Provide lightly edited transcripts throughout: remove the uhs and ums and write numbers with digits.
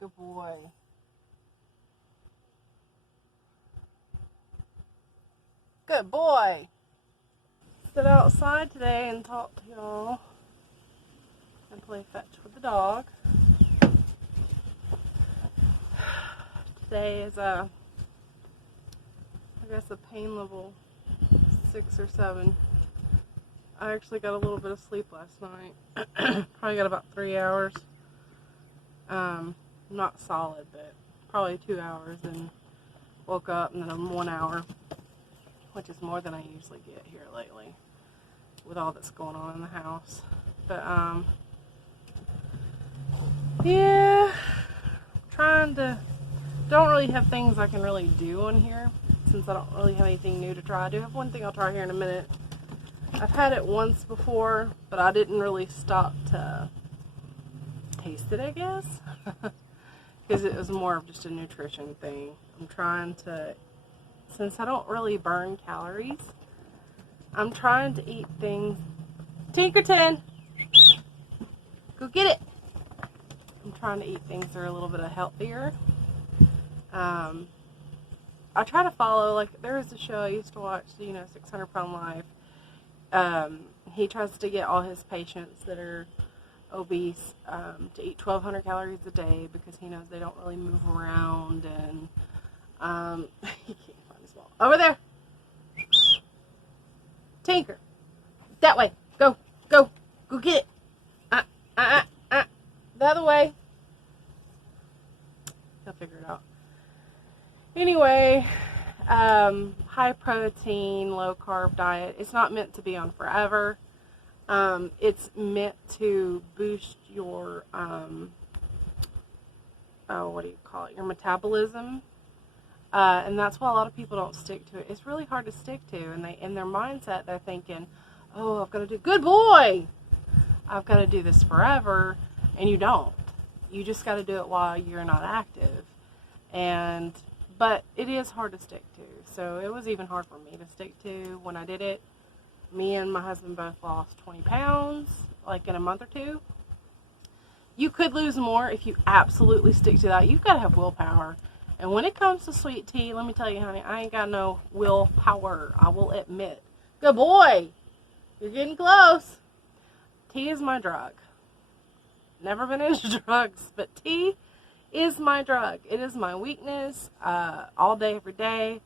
Good boy. Good boy. Sit outside today and talk to y'all and play fetch with the dog. Today is I guess a pain level 6 or 7. I actually got a little bit of sleep last night. Probably got about 3 hours. Not solid, but probably 2 hours, and woke up and then 1 hour, which is more than I usually get here lately with all that's going on in the house. But yeah, don't really have things I can really do on here since I don't really have anything new to try. I do have one thing I'll try here in a minute. I've had it once before, but I didn't really stop to taste it, I guess, because it was more of just a nutrition thing. I'm trying to, since I don't really burn calories, I'm trying to eat things. Tinkerton, go get it. I'm trying to eat things that are a little bit healthier. I try to follow, like, there was a show I used to watch, 600 Pound Life. He tries to get all his patients that are obese to eat 1,200 calories a day because he knows they don't really move around, and he can't find his ball. Over there. Tinker. That way. Go. Go. Go get it. The other way. He'll figure it out. Anyway, high protein, low carb diet. It's not meant to be on forever. It's meant to boost your, your metabolism. And that's why a lot of people don't stick to it. It's really hard to stick to. And in their mindset, they're thinking, oh, I've got to do, good boy! I've got to do this forever. And you don't. You just got to do it while you're not active. But it is hard to stick to. So it was even hard for me to stick to when I did it. Me and my husband both lost 20 pounds, like in a month or two. You could lose more if you absolutely stick to that. You've got to have willpower. And when it comes to sweet tea, let me tell you, honey, I ain't got no willpower, I will admit. Good boy. You're getting close. Tea is my drug. Never been into drugs, but tea is my drug. It is my weakness, all day, every day.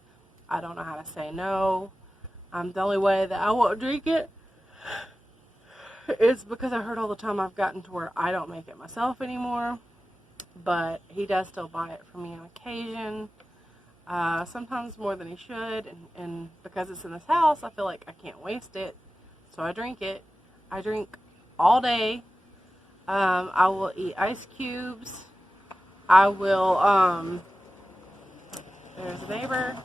I don't know how to say no. The only way that I won't drink it is because I heard all the time I've gotten to where I don't make it myself anymore. But he does still buy it for me on occasion. Sometimes more than he should. And because it's in this house, I feel like I can't waste it. So I drink it. I drink all day. I will eat ice cubes. I will, there's a neighbor.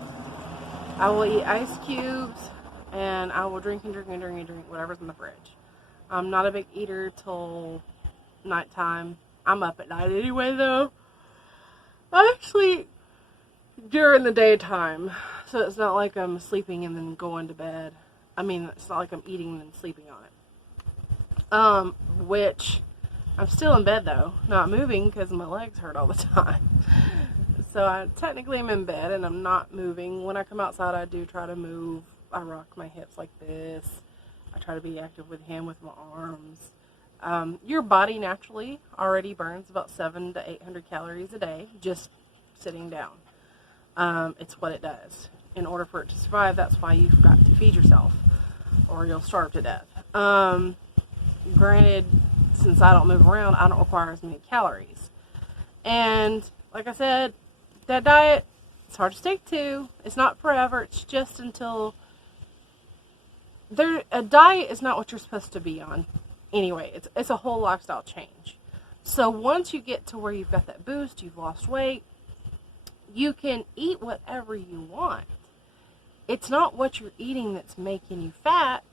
I will eat ice cubes. And I will drink and drink and drink and drink whatever's in the fridge. I'm not a big eater till nighttime. I'm up at night anyway, though. I actually during the daytime. So it's not like I'm sleeping and then going to bed. I mean, it's not like I'm eating and then sleeping on it. Which, I'm still in bed, though. Not moving because my legs hurt all the time. So I technically am in bed and I'm not moving. When I come outside, I do try to move. I rock my hips like this. I try to be active with him with my arms. Your body naturally already burns about 700 to 800 calories a day just sitting down. It's what it does. In order for it to survive, that's why you've got to feed yourself or you'll starve to death. Granted, since I don't move around, I don't require as many calories. And like I said, that diet, it's hard to stick to. It's not forever. It's just until a diet is not what you're supposed to be on. Anyway, it's a whole lifestyle change. So once you get to where you've got that boost, you've lost weight, you can eat whatever you want. It's not what you're eating that's making you fat.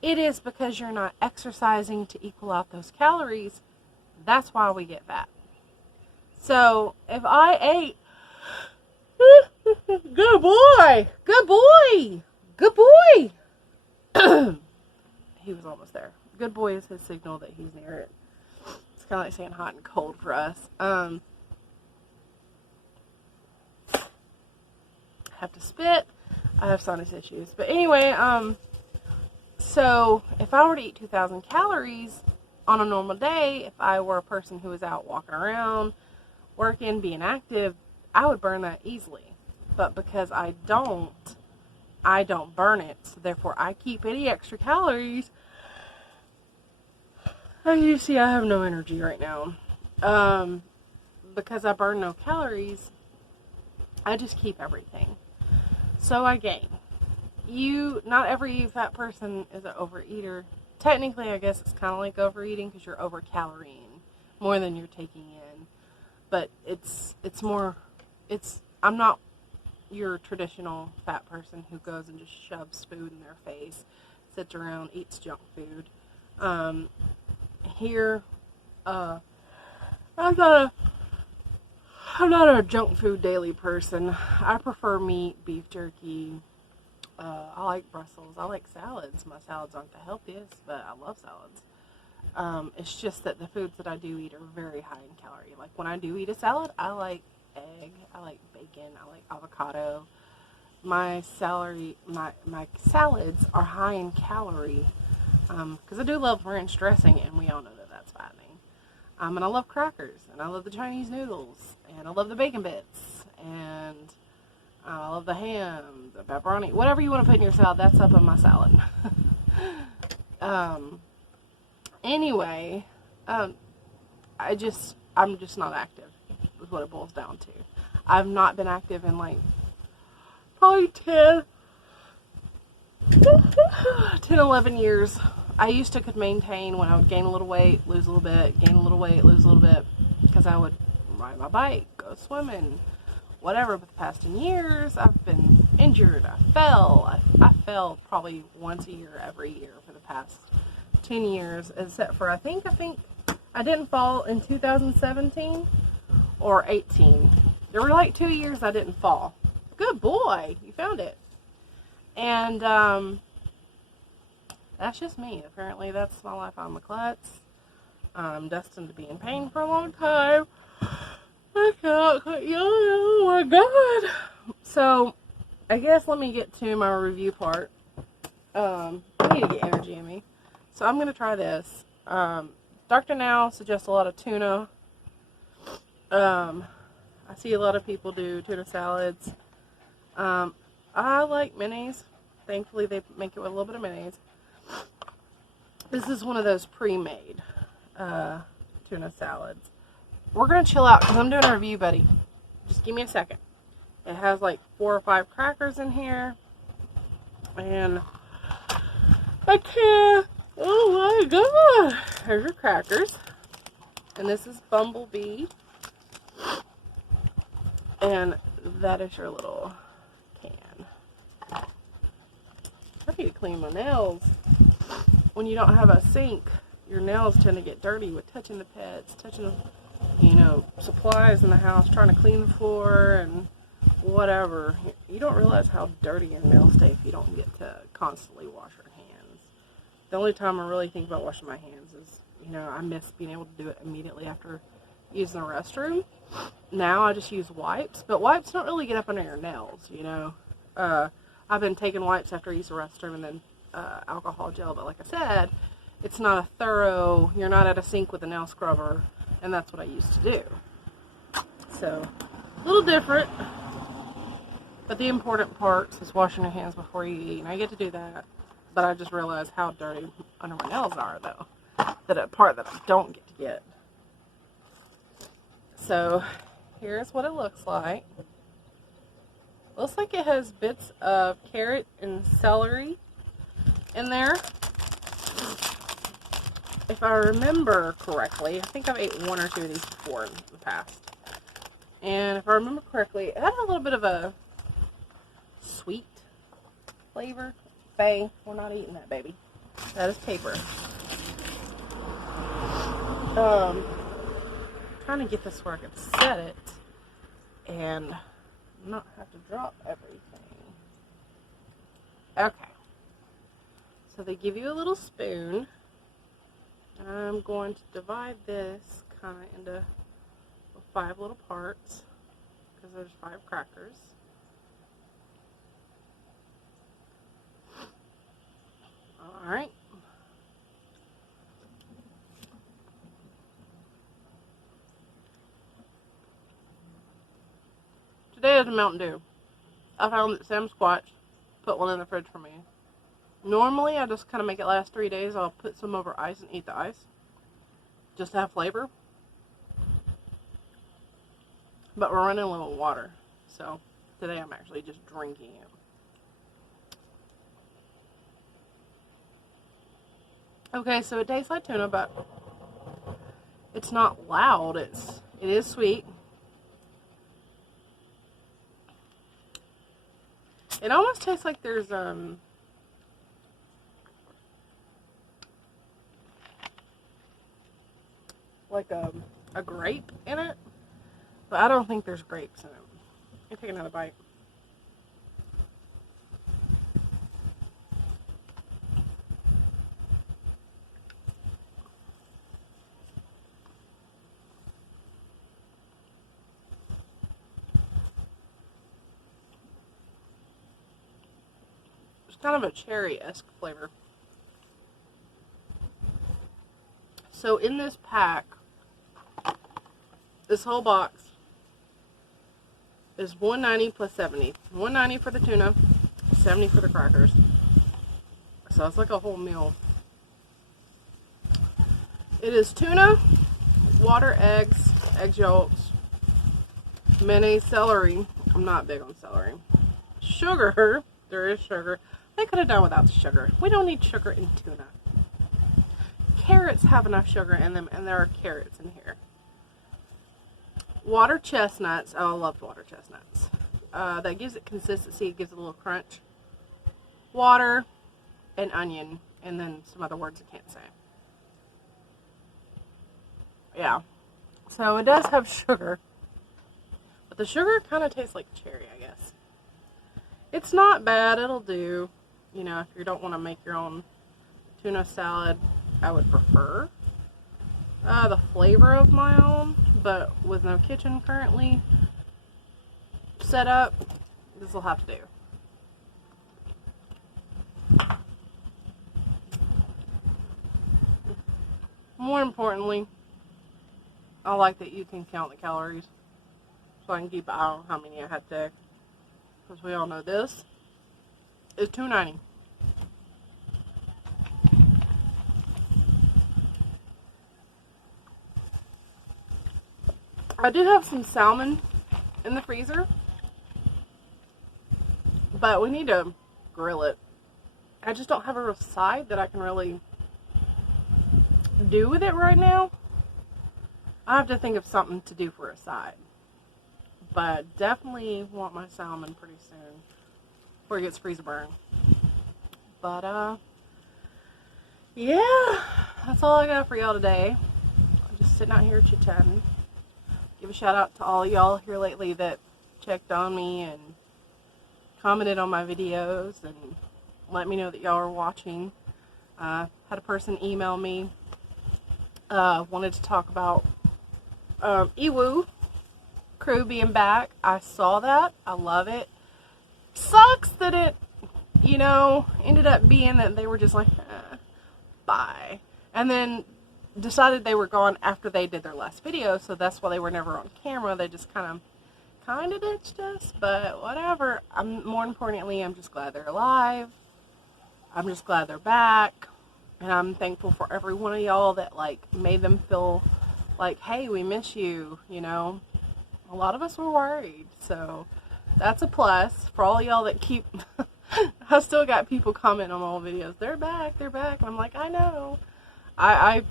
It is because you're not exercising to equal out those calories. That's why we get fat. So if I ate, good boy, good boy, good boy. He was almost there. Good boy is his signal that he's near it. It's kind of like saying hot and cold for us. have to spit. I have sinus issues. But anyway, so if I were to eat 2,000 calories on a normal day, if I were a person who was out walking around, working, being active, I would burn that easily. But because I don't burn it. So therefore, I keep any extra calories. As you see, I have no energy right now. Because I burn no calories, I just keep everything. So I gain. Not every fat person is an overeater. Technically, I guess it's kind of like overeating because you're over-calorying more than you're taking in. But I'm not your traditional fat person who goes and just shoves food in their face, sits around, eats junk food. Here, I'm not a junk food daily person. I prefer meat, beef jerky. I like Brussels. I like salads. My salads aren't the healthiest, but I love salads. It's just that the foods that I do eat are very high in calorie. Like when I do eat a salad, I like egg, I like bacon, I like avocado. My salads are high in calorie because I do love ranch dressing, and we all know that that's fattening. And I love crackers, and I love the Chinese noodles, and I love the bacon bits, and I love the ham, the pepperoni, whatever you want to put in your salad, that's up in my salad. Anyway, I'm just not active, is what it boils down to. I've not been active in like probably 11 years. I used to could maintain when I would gain a little weight, lose a little bit, gain a little weight, lose a little bit, because I would ride my bike, go swimming, whatever. But the past 10 years, I've been injured. I fell. I fell probably once a year, every year for the past 10 years, except for I think I didn't fall in 2017 or 18. There were like 2 years I didn't fall. Good boy, you found it. And that's just me. Apparently that's my life on the klutz. I'm destined to be in pain for a long time. I can't quit yelling. Oh my god. So I guess let me get to my review part. I need to get energy in me. So I'm going to try this. Dr. Now suggests a lot of tuna. I see a lot of people do tuna salads. I like mayonnaise. Thankfully, they make it with a little bit of mayonnaise. This is one of those pre-made tuna salads. We're going to chill out because I'm doing a review, buddy. Just give me a second. It has like 4 or 5 crackers in here. And I can't. Oh my god. There's your crackers. And this is Bumblebee. And that is your little can. I need to clean my nails. When you don't have a sink, your nails tend to get dirty with touching the pets, touching, supplies in the house, trying to clean the floor and whatever. You don't realize how dirty your nails stay if you don't get to constantly wash your hands. The only time I really think about washing my hands is, I miss being able to do it immediately after using the restroom. Now I just use wipes, but wipes don't really get up under your nails, I've been taking wipes after I use the restroom and then alcohol gel, but like I said, it's not a thorough, you're not at a sink with a nail scrubber, and that's what I used to do. So, a little different, but the important part is washing your hands before you eat, and I get to do that, but I just realized how dirty under my nails are, though, that a part that I don't get to get. So, here's what it looks like. Looks like it has bits of carrot and celery in there. If I remember correctly, I think I've ate 1 or 2 of these before in the past. And if I remember correctly, it had a little bit of a sweet flavor. Faye, we're not eating that, baby. That is paper. Trying to get this where I can set it and not have to drop everything. Okay. So they give you a little spoon. I'm going to divide this kind of into 5 little parts because there's 5 crackers. Today is a Mountain Dew. I found that Sam Squatch put one in the fridge for me. Normally, I just kind of make it last 3 days. I'll put some over ice and eat the ice, just to have flavor. But we're running low on water, so today I'm actually just drinking it. Okay, so it tastes like tuna, but it's not loud. It is sweet. It almost tastes like there's like a grape in it, but I don't think there's grapes in it. Let me take another bite. It's kind of a cherry-esque flavor. So in this pack, this whole box is $1.90 plus $70. $1.90 for the tuna, $70 for the crackers. So it's like a whole meal. It is tuna, water, eggs yolks, mayonnaise, celery. I'm not big on celery. Sugar. There is sugar. They could have done without the sugar. We don't need sugar in tuna. Carrots have enough sugar in them, and there are carrots in here. Water chestnuts. Oh, I love water chestnuts. That gives it consistency. It gives it a little crunch. Water and onion, and then some other words I can't say. Yeah. So it does have sugar, but the sugar kind of tastes like cherry, I guess. It's not bad. It'll do. You know, if you don't want to make your own tuna salad, I would prefer the flavor of my own, but with no kitchen currently set up, this will have to do. More importantly, I like that you can count the calories, so I can keep an eye on how many I had today. Because we all know this is $2.90. I do have some salmon in the freezer, but we need to grill it. I just don't have a real side that I can really do with it right now. I have to think of something to do for a side. But definitely want my salmon pretty soon before it gets freezer burn. But yeah, that's all I got for y'all today. I'm just sitting out here chit-chatting. Give a shout out to all y'all here lately that checked on me and commented on my videos and let me know that y'all are watching. Had a person email me, wanted to talk about Ewu crew being back. I saw that. I love it. Sucks that it, you know, ended up being that they were just like, bye. And then decided they were gone after they did their last video, so that's why they were never on camera. They just kind of ditched us, but whatever. More importantly, I'm just glad they're alive. I'm just glad they're back, and I'm thankful for every one of y'all that like made them feel like, hey, we miss you, you know. A lot of us were worried, so that's a plus for all y'all that keep I still got people comment on all videos, they're back, and I'm like, I know. I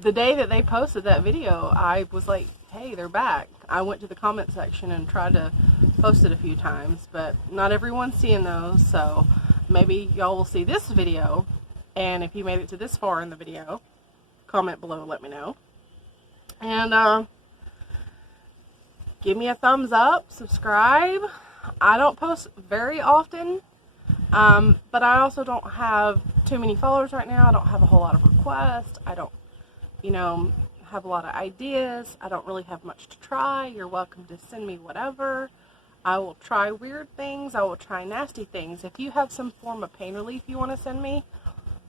the day that they posted that video, I was like, hey, they're back. I went to the comment section and tried to post it a few times, but not everyone's seeing those, so maybe y'all will see this video, and if you made it to this far in the video, comment below, let me know. And give me a thumbs up, subscribe. I don't post very often, but I also don't have too many followers right now. I don't have a whole lot of requests. I don't, you know, have a lot of ideas. I don't really have much to try. You're welcome to send me whatever. I will try weird things. I will try nasty things. If you have some form of pain relief you want to send me,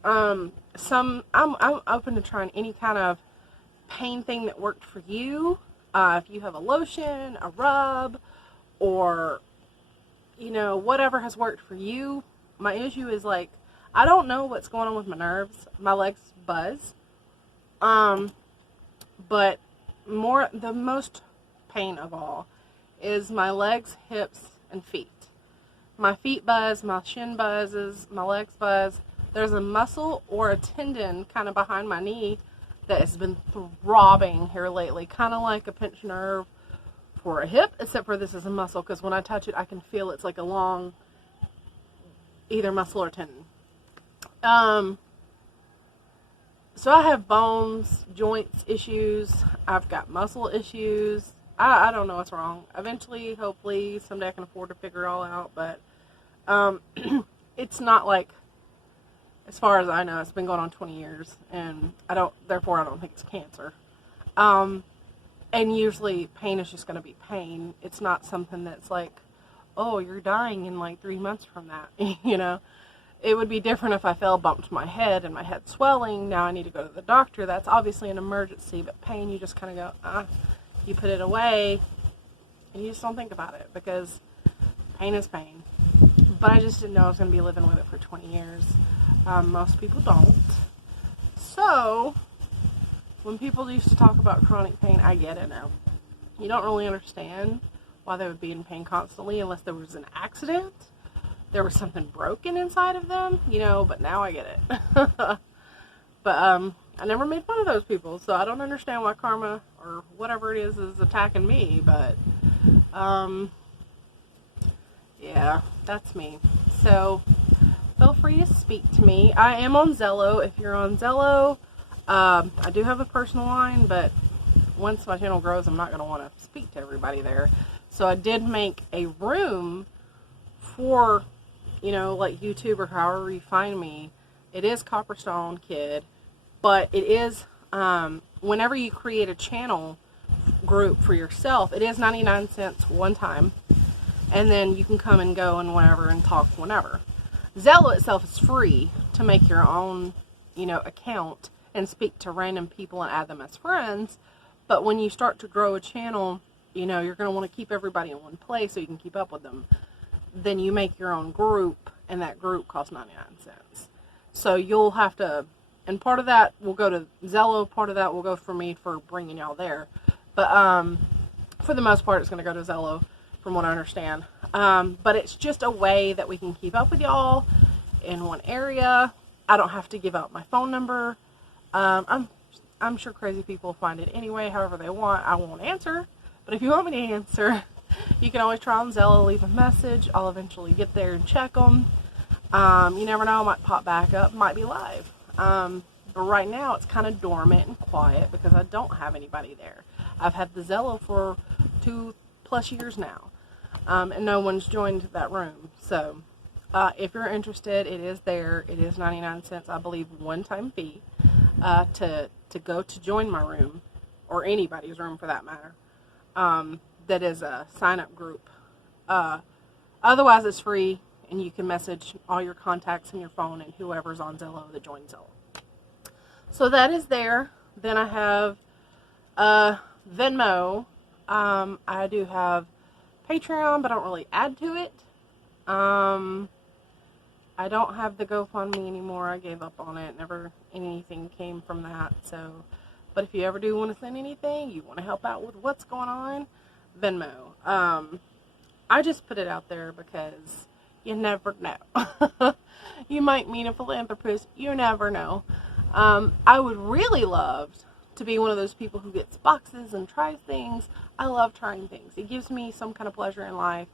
I'm open to trying any kind of pain thing that worked for you. If you have a lotion, a rub, or, you know, whatever has worked for you. My issue is like, I don't know what's going on with my nerves. My legs buzz. But the most pain of all is my legs, hips, and feet. My feet buzz, my shin buzzes, my legs buzz. There's a muscle or a tendon kind of behind my knee that has been throbbing here lately, kind of like a pinched nerve for a hip, except for this is a muscle, because when I touch it, I can feel it's like a long, either muscle or tendon. So I have bones, joints issues. I've got muscle issues. I don't know what's wrong. Eventually, hopefully, someday I can afford to figure it all out. But it's not like, as far as I know, it's been going on 20 years. And therefore, I don't think it's cancer. And usually, pain is just going to be pain. It's not something that's like, oh, you're dying in like 3 months from that, you know. It would be different if I fell, bumped my head, and my head's swelling. Now I need to go to the doctor. That's obviously an emergency, but pain, you just kind of go, you put it away, and you just don't think about it, because pain is pain. But I just didn't know I was going to be living with it for 20 years. Most people don't. So, when people used to talk about chronic pain, I get it now. You don't really understand why they would be in pain constantly unless there was an accident. There was something broken inside of them, you know, but now I get it. But I never made fun of those people, so I don't understand why karma or whatever it is attacking me, but yeah, that's me. So feel free to speak to me. I am on Zello. If you're on Zello, I do have a personal line, but once my channel grows, I'm not going to want to speak to everybody there. So I did make a room for, you know, like YouTube or however you find me. It is Copperstone Kid, but it is, whenever you create a channel group for yourself, it is 99 cents one time, and then you can come and go and whatever and talk whenever. Zello itself is free to make your own, you know, account and speak to random people and add them as friends, but when you start to grow a channel, you know, you're going to want to keep everybody in one place so you can keep up with them. Then you make your own group, and that group costs 99 cents. So you'll have to, and part of that will go to Zello, part of that will go for me for bringing y'all there. But for the most part, it's going to go to Zello, from what I understand. But it's just a way that we can keep up with y'all in one area. I don't have to give out my phone number. I'm sure crazy people will find it anyway, however they want. I won't answer, but if you want me to answer, you can always try on Zello, leave a message. I'll eventually get there and check them. You never know, I might pop back up, might be live. But right now it's kind of dormant and quiet because I don't have anybody there. I've had the Zello for 2+ years now, and no one's joined that room. So if you're interested, it is there. It is 99 cents, I believe, one-time fee to go to join my room, or anybody's room for that matter. That is a sign-up group. Otherwise, it's free, and you can message all your contacts in your phone and whoever's on Zello that joins Zello. So that is there. Then I have Venmo. I do have Patreon, but I don't really add to it. I don't have the GoFundMe anymore. I gave up on it. Never anything came from that. So, but if you ever do want to send anything, you want to help out with what's going on, Venmo. I just put it out there because you never know. You might meet a philanthropist. You never know. I would really love to be one of those people who gets boxes and tries things. I love trying things. It gives me some kind of pleasure in life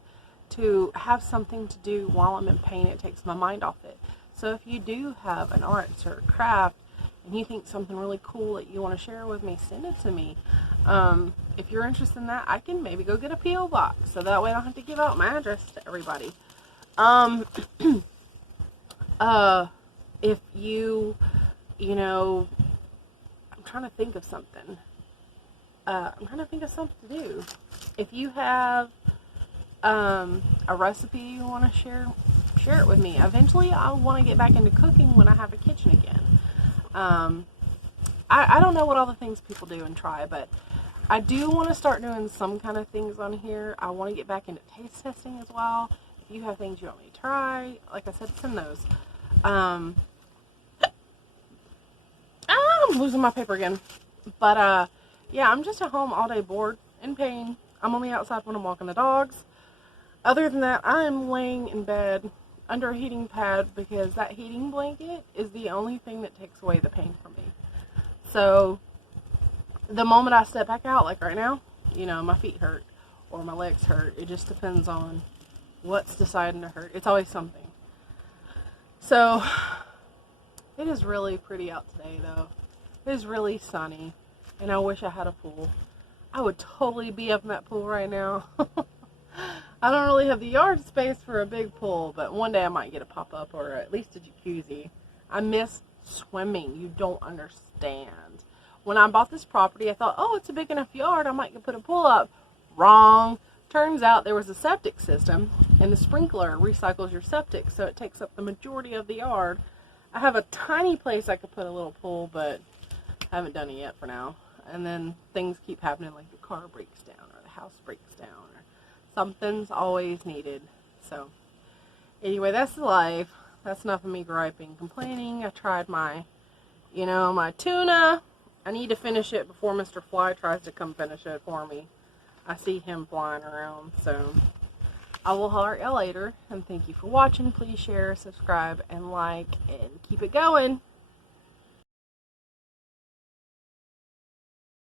to have something to do while I'm in pain. It takes my mind off it. So if you do have an art or a craft and you think something really cool that you want to share with me, send it to me. If you're interested in that, I can maybe go get a P.O. box, so that way I don't have to give out my address to everybody. If you know, I'm trying to think of something. To do. If you have a recipe you want to share it with me. Eventually, I want to get back into cooking when I have a kitchen again. I don't know what all the things people do and try, but I do want to start doing some kind of things on here. I want to get back into taste testing as well. If you have things you want me to try, like I said, send those. I'm losing my paper again. But, yeah, I'm just at home all day bored, in pain. I'm only outside when I'm walking the dogs. Other than that, I am laying in bed under a heating pad because that heating blanket is the only thing that takes away the pain from me. So, the moment I step back out, like right now, you know, my feet hurt or my legs hurt. It just depends on what's deciding to hurt. It's always something. So, it is really pretty out today, though. It is really sunny, and I wish I had a pool. I would totally be up in that pool right now. I don't really have the yard space for a big pool, but one day I might get a pop-up or at least a jacuzzi. I miss swimming. You don't understand. When I bought this property, I thought, oh, it's a big enough yard. I might put a pool up. Wrong. Turns out there was a septic system, and the sprinkler recycles your septic, so it takes up the majority of the yard. I have a tiny place I could put a little pool, but I haven't done it yet for now. And then things keep happening, like the car breaks down or the house breaks down or something's always needed. So anyway, that's life. That's enough of me griping, complaining. I tried my tuna. I need to finish it before Mr. Fly tries to come finish it for me. I see him flying around. So I will holler at y'all later. And thank you for watching. Please share, subscribe, and like, and keep it going.